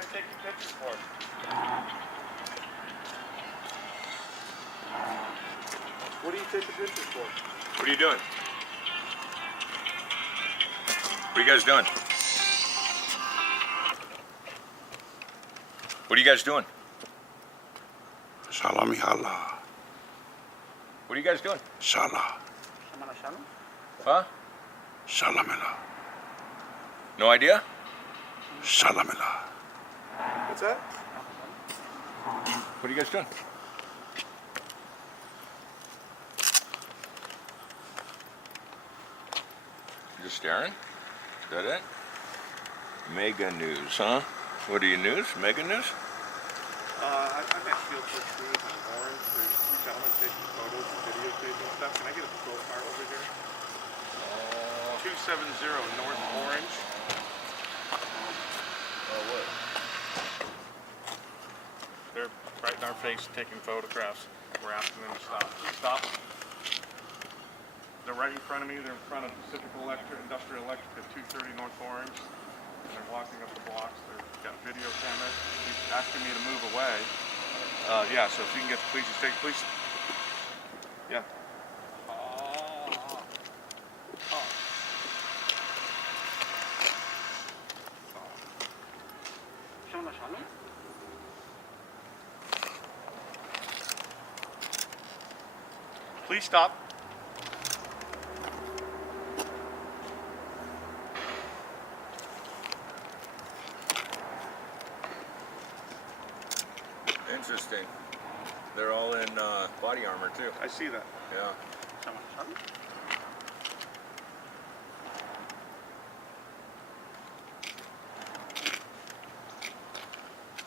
guys taking pictures for? What are you taking pictures for? What are you doing? What are you guys doing? What are you guys doing? Shalom Hala. What are you guys doing? Shala. Huh? Shalamela. No idea? Shalamela. What's that? What are you guys doing? Just staring? Is that it? Mega news, huh? What are you, news? Mega news? I'm at Field Trip Cruise in Orange. There's two gentlemen taking photos and videotaping stuff. Can I get a patrol car over here? 270 North Orange. Oh, what? They're right in our face taking photographs. We're asking them to stop. Stop. They're right in front of me. They're in front of Pacific Electric, Industrial Electric at 230 North Orange. And they're walking up the blocks. They've got video cameras. He's asking me to move away. Yeah, so if you can get the police state, please. Yeah. Please stop. Interesting. They're all in body armor too. I see that. Yeah.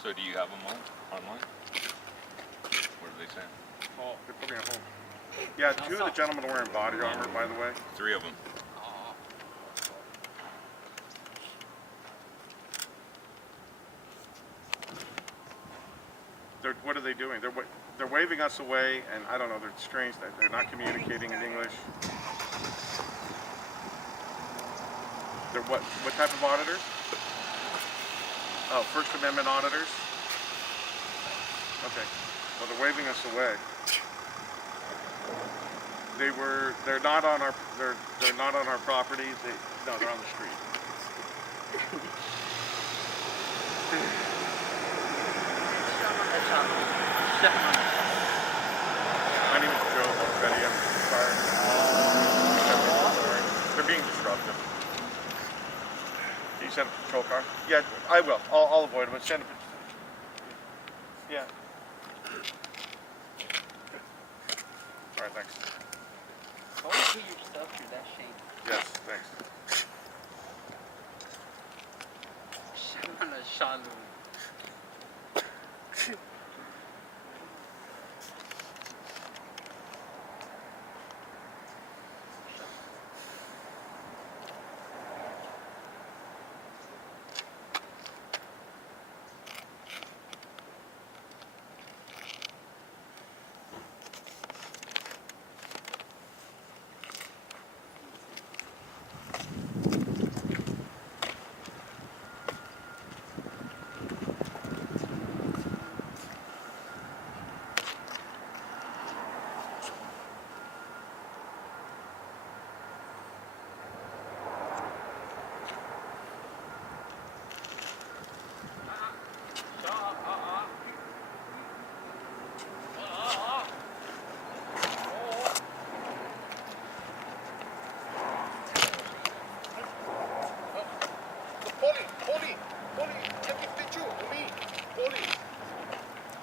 So do you have them online? What are they saying? Oh, they're putting me at home. Yeah, two of the gentlemen are wearing body armor, by the way. 3 of them. What are they doing? They're waving us away, and I don't know. They're strange. They're not communicating in English. They're what type of auditors? Oh, First Amendment auditors. Okay. Well, they're waving us away. They're not on our properties. No, they're on the street. My name is Joe Betty. I'm sorry. They're being disruptive. Can you send a patrol car? Yeah, I will. I'll avoid them. Send a yeah. All right, thanks. I want to put your stuff through that shape. Yes, thanks. Shalom.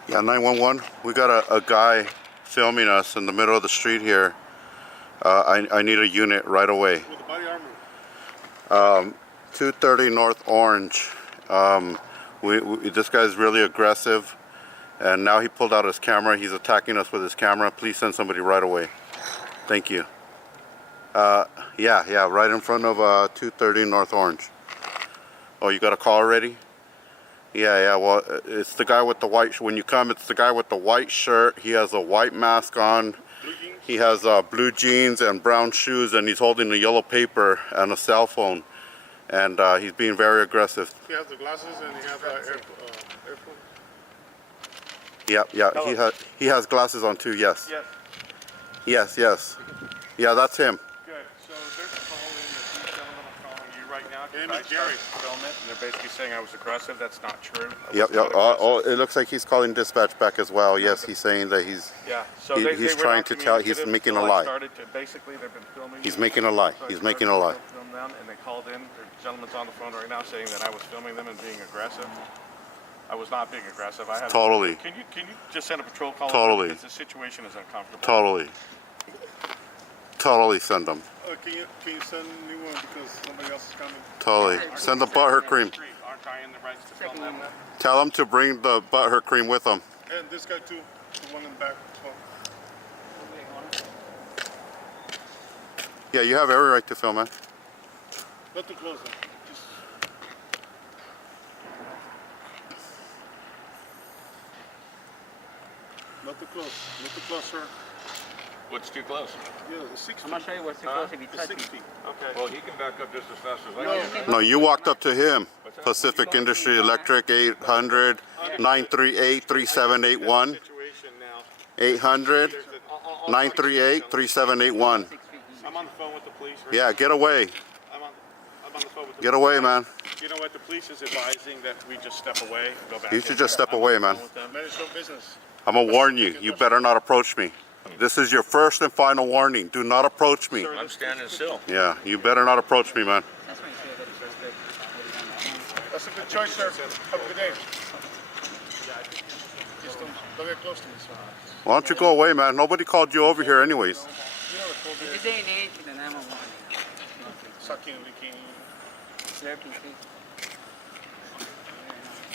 Yeah, 911. We got a guy filming us in the middle of the street here. I need a unit right away. With the body armor. 230 North Orange. This guy's really aggressive, and now he pulled out his camera. He's attacking us with his camera. Please send somebody right away. Thank you. Yeah, right in front of 230 North Orange. Oh, you got a call already? Yeah, well, it's the guy with the white, when you come, it's the guy with the white shirt. He has a white mask on. He has blue jeans and brown shoes, and he's holding a yellow paper and a cell phone. and he's being very aggressive. He has the glasses and he has earphone. Yeah. He has glasses on too. Yes. Yes. Yeah, that's him. Good. So there's a call in that these gentlemen are calling you right now. Hey, I Miss Jerry. started to film it, and they're basically saying I was aggressive. That's not true. I Yep. was not Oh, aggressive. it looks like he's calling dispatch back as well. Yes, he's saying that he's Yeah. So he's they were trying not to tell. He's communicative making a until I lie. started to, basically, they've been filming. He's me. making a lie. So I He's started making a lie. to film them, and they called in. The gentleman's on the phone right now saying that I was filming them and being aggressive. I was not being aggressive. I had. Totally. Can you just send a patrol call? Totally. Because the situation is uncomfortable. Totally send them. Can you send me one because somebody else is coming? Totally. Send the butthurt cream. Aren't I in the rights to film them? Tell them to bring the butthurt cream with them. And this guy too, the one in the back. Oh. Yeah, you have every right to film, man. Not too close then. Just... Not too close. Not too close, sir. What's too close? Yeah, the 6 I'm feet. gonna show you what's too close if you The touch 6 me. feet. Okay. Well, he can back up just as fast as I No. can. No, you walked up to him. Pacific Industry Electric 800 938 3781. Situation now. 800 There's a- 938 3781. 6 feet. I'm on the phone with the police. Right Yeah, get away. I'm on the phone with the Get away, man. You know what? The police is advising that we just step away and go back. You in. should just step I'm on away, the man. phone with them. Manage your business. I'm gonna warn you. You better not approach me. This is your first and final warning. Do not approach me. I'm standing still. Yeah, you better not approach me, man. That's when you show that it's respect. That's a good choice, sir. Have a good day. Just don't get close to me, sir. Why don't you go away, man? Nobody called you over here anyways. You know the code In there. this day and age, the 911. Sucking, licking. Slurping too.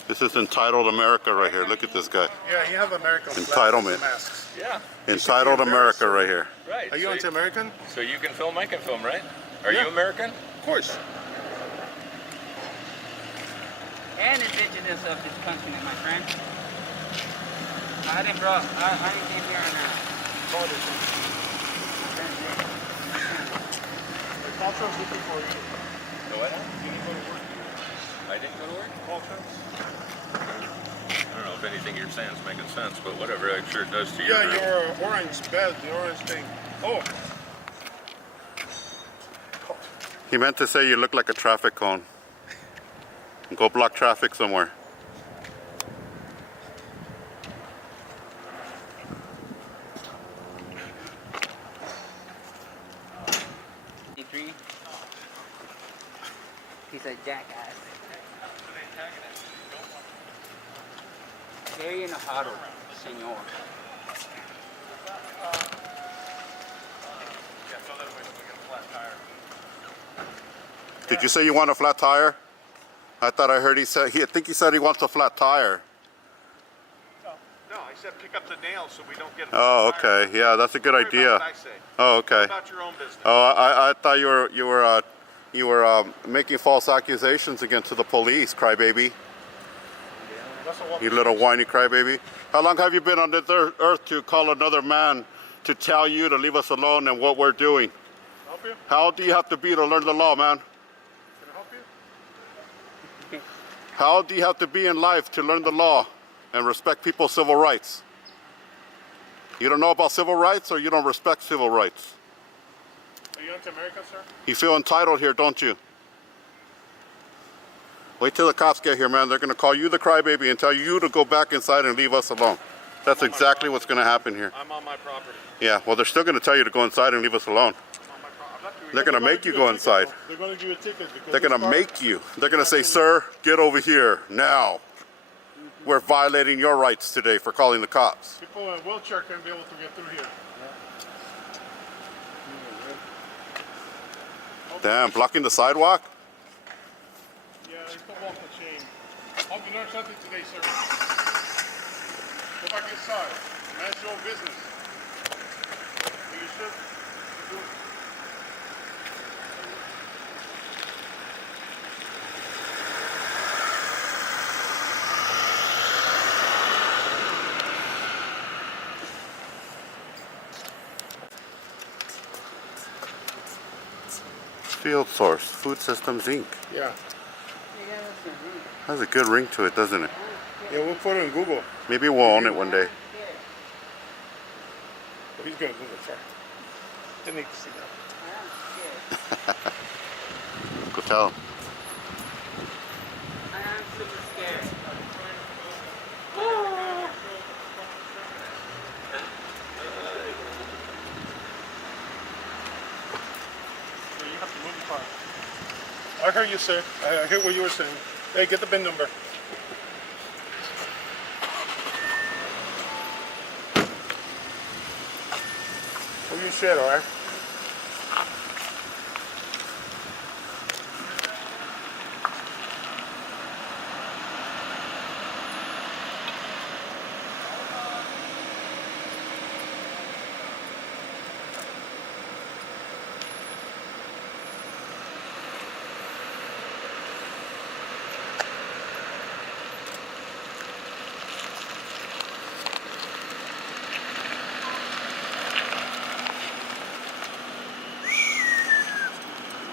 This is entitled America right here. Look at this guy. Yeah, you have American Entitlement. flags and masks. Yeah. Entitled America right here. Right. Are you anti-American? So you can film, I can film, right? Are Yeah. you American? Of course. And indigenous of this country, my friend. I didn't came here and Culture's looking for you. No, what? You need to go to work. I didn't go to work? Culture's? I don't know if anything you're saying is making sense, but whatever, I'm sure it does to you. Yeah, your orange bed, the orange thing. Oh, He meant to say you look like a traffic cone. Go block traffic somewhere. he's a jackass. Very enojado, señor. Yeah, so that we get a flat tire. Did you say you want a flat tire? I thought I heard he said, I think he said he wants a flat tire. No, I said pick up the nails so we don't get. Oh, okay. Yeah, that's a good Worry about idea. what I say. Oh, okay. About your own business. Oh, I thought you were making false accusations against the police, crybaby. that's a walk. You little whiny crybaby. How long have you been on this earth to call another man to tell you to leave us alone and what we're doing? Help you? How old do you have to be to learn the law, man? Can I help you? How old do you have to be in life to learn the law and respect people's civil rights? You don't know about civil rights or you don't respect civil rights? Are you anti-American, sir? You feel entitled here, don't you? Wait till the cops get here, man. They're going to call you the crybaby and tell you to go back inside and leave us alone. That's exactly what's going to happen here. I'm on my property. Yeah, well, they're still going to tell you to go inside and leave us alone. I'm on my property. I'm not doing They're going to make you go inside. They're going to give you a ticket because They're going to make you. They're going to say, sir, get over here now. We're violating your rights today for calling the cops. people in a wheelchair can be able to get through here. Damn, blocking the sidewalk? Yeah, you can walk the chain. Hope you learned something today, sir. Go back inside. Manage your own business. You should do it. Field Source, Food Systems Inc. Yeah. Has a good ring to it, doesn't it? Yeah, we'll put it in Google. Maybe we'll own it one day. But he's gonna Google first. They need to see that. Go tell him. I am super scared. You have to move the car. I heard you, sir. I heard what you were saying. Hey, get the VIN number. Well, you shit, all right?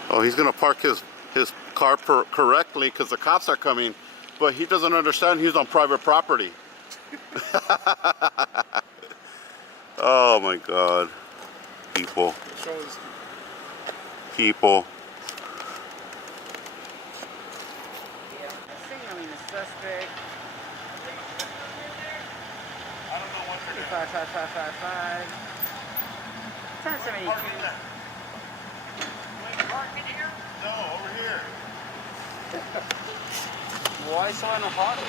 Oh, he's gonna park his car correctly because the cops are coming, but he doesn't understand he's on private property. Oh my God, people, people. Yeah. Signaling the suspect. I don't know what they're doing. 55555. 1072. No, over here. Why so enojado?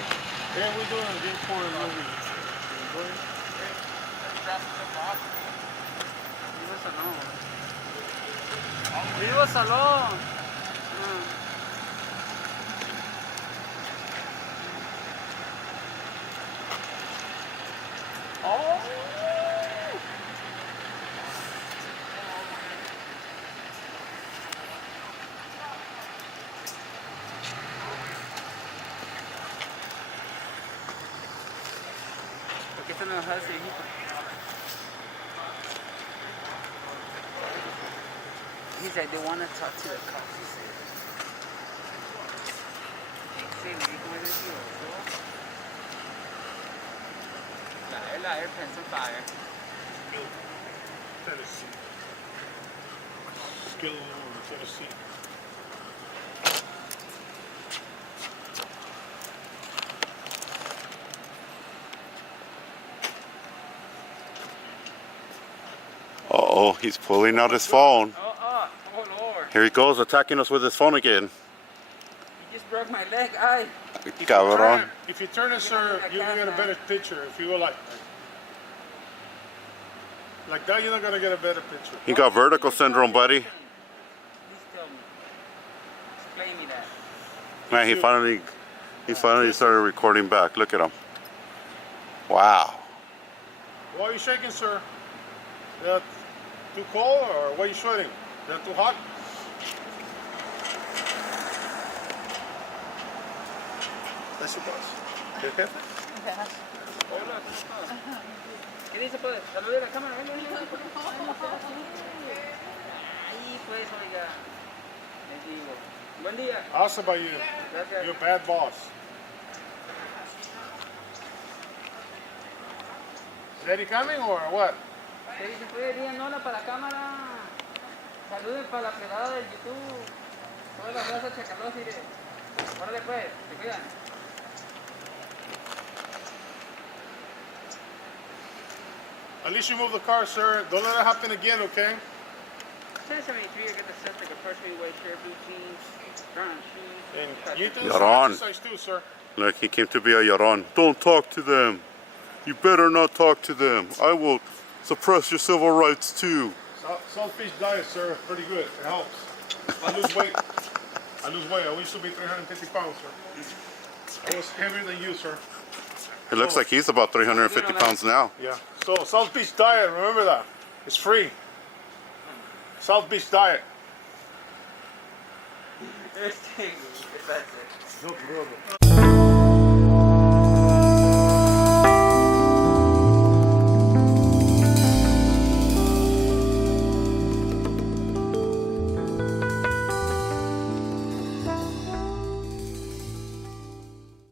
Yeah, we're doing a deep corner movie. Leave us alone. Leave us alone. Oh. ¿Por qué se me enoja ese viejito? He's like, they want to talk to the cops, he said. Sí, me dijo ese tío. La air pencil fire. Tennessee. Skill over Tennessee. Uh-oh, he's pulling out his phone. Oh, Lord. Here he goes, attacking us with his phone again. You just broke my leg, ay. Cabrón. If you turn it, sir, you can get a better picture if you would like. Like that, you're not gonna get a better picture. He got vertical syndrome, buddy. Please tell me. Explain me that. Man, he finally started recording back. Look at him. Wow. Why are you shaking, sir? That too cold, or why are you sweating? That too hot? That's your boss. ¿Qué jefe? Hola, ¿cómo estás? ¿Qué dice, pues? Salude a la cámara. Ven. Ahí, pues, oiga. Les digo. Buen día. Ask about you. Gracias. You're a bad boss. Is Eddie coming or what? ¿Qué dice, pues? Digan hola para la cámara. Saluden para la plegada del YouTube. Toda la raza chacalosa y de... Órale, pues. Te cuidan. At least you move the car, sir. Don't let it happen again, okay? 1073, I get the suspect, a partially white shirt, blue jeans, brown shoes. And you do You're some on. exercise too, sir. Look, he came to be a llorón. Don't talk to them. You better not talk to them. I will suppress your civil rights too. Salt fish diet, sir. Pretty good. It helps. I lose weight. I used to be 350 pounds, sir. I was heavier than you, sir. It looks like he's about 350 pounds now. Yeah. So South Beach diet, remember that. It's free. South Beach diet. Este, ¿qué pasa? No, brother.